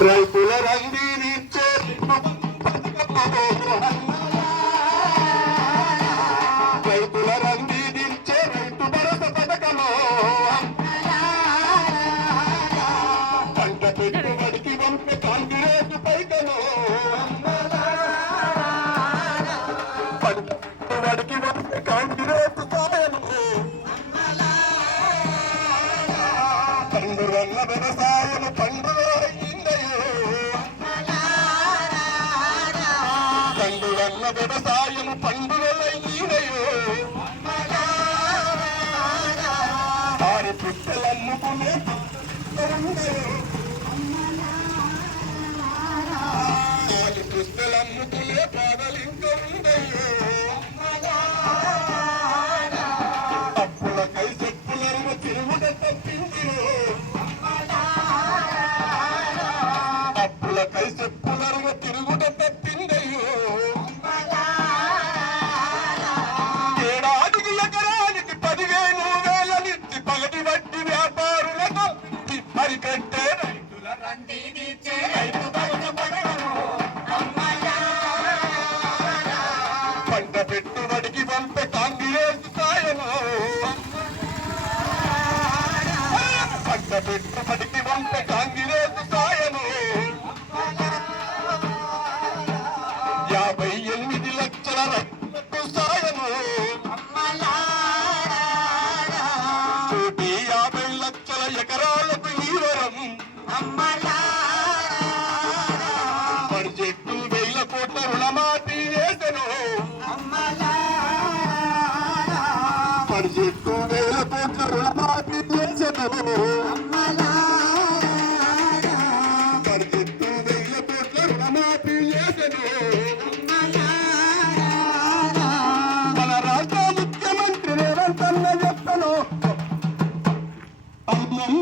రైతుల రంగీనిచ్చే రైతుల రంగీనిచ్చే రైతు భరోసా పథకము పంట పెట్టుబడికి పంపే కాంగ్రెస్ పైకము పెట్టుబడికి పంపే కాంగ్రెస్ సాయము పండుగన్న వ్యవసాయము పండుగ పండుగన్న వ్యవసాయము పండుగలయ్యినయో ఆరి పుట్టలమ్ముకునే ఆరి పుస్తలమ్ముకునే పాదలింక ఉండయో అప్పులకై చెప్పులను తిరుగుట తప్పిందిరో అప్పులకై చెప్పులను తిరుగుట తప్పిందయ్యో ఏడాదికి ఎకరానికి 15,000 పగటి వడ్డీ వ్యాపారులకు మరిపెట్టే రైతుల రంగీనిచ్చే రైతు భరోసా పథకము పంట పెట్టుబడికి పంపే కాంగ్రెస్ సాయము పంట పెట్టుబడికి పంపే కాంగ్రెస్ సాయము 58 లక్షల రైతులకు సాయము 150 లక్షల ఎకరాలకు ఈవరం బడ్జెట్ 1,000 కోట్ల రుణమాఫీ చేసెను బడ్జెట్ 1,000 కోట్ల రుణమాఫీ చేసెను బడ్జెట్ 1,000 కోట్ల రుణమాఫీ చేసెను మన రాష్ట్ర ముఖ్యమంత్రి రేవంత్ అన్న చెప్పను అన్నం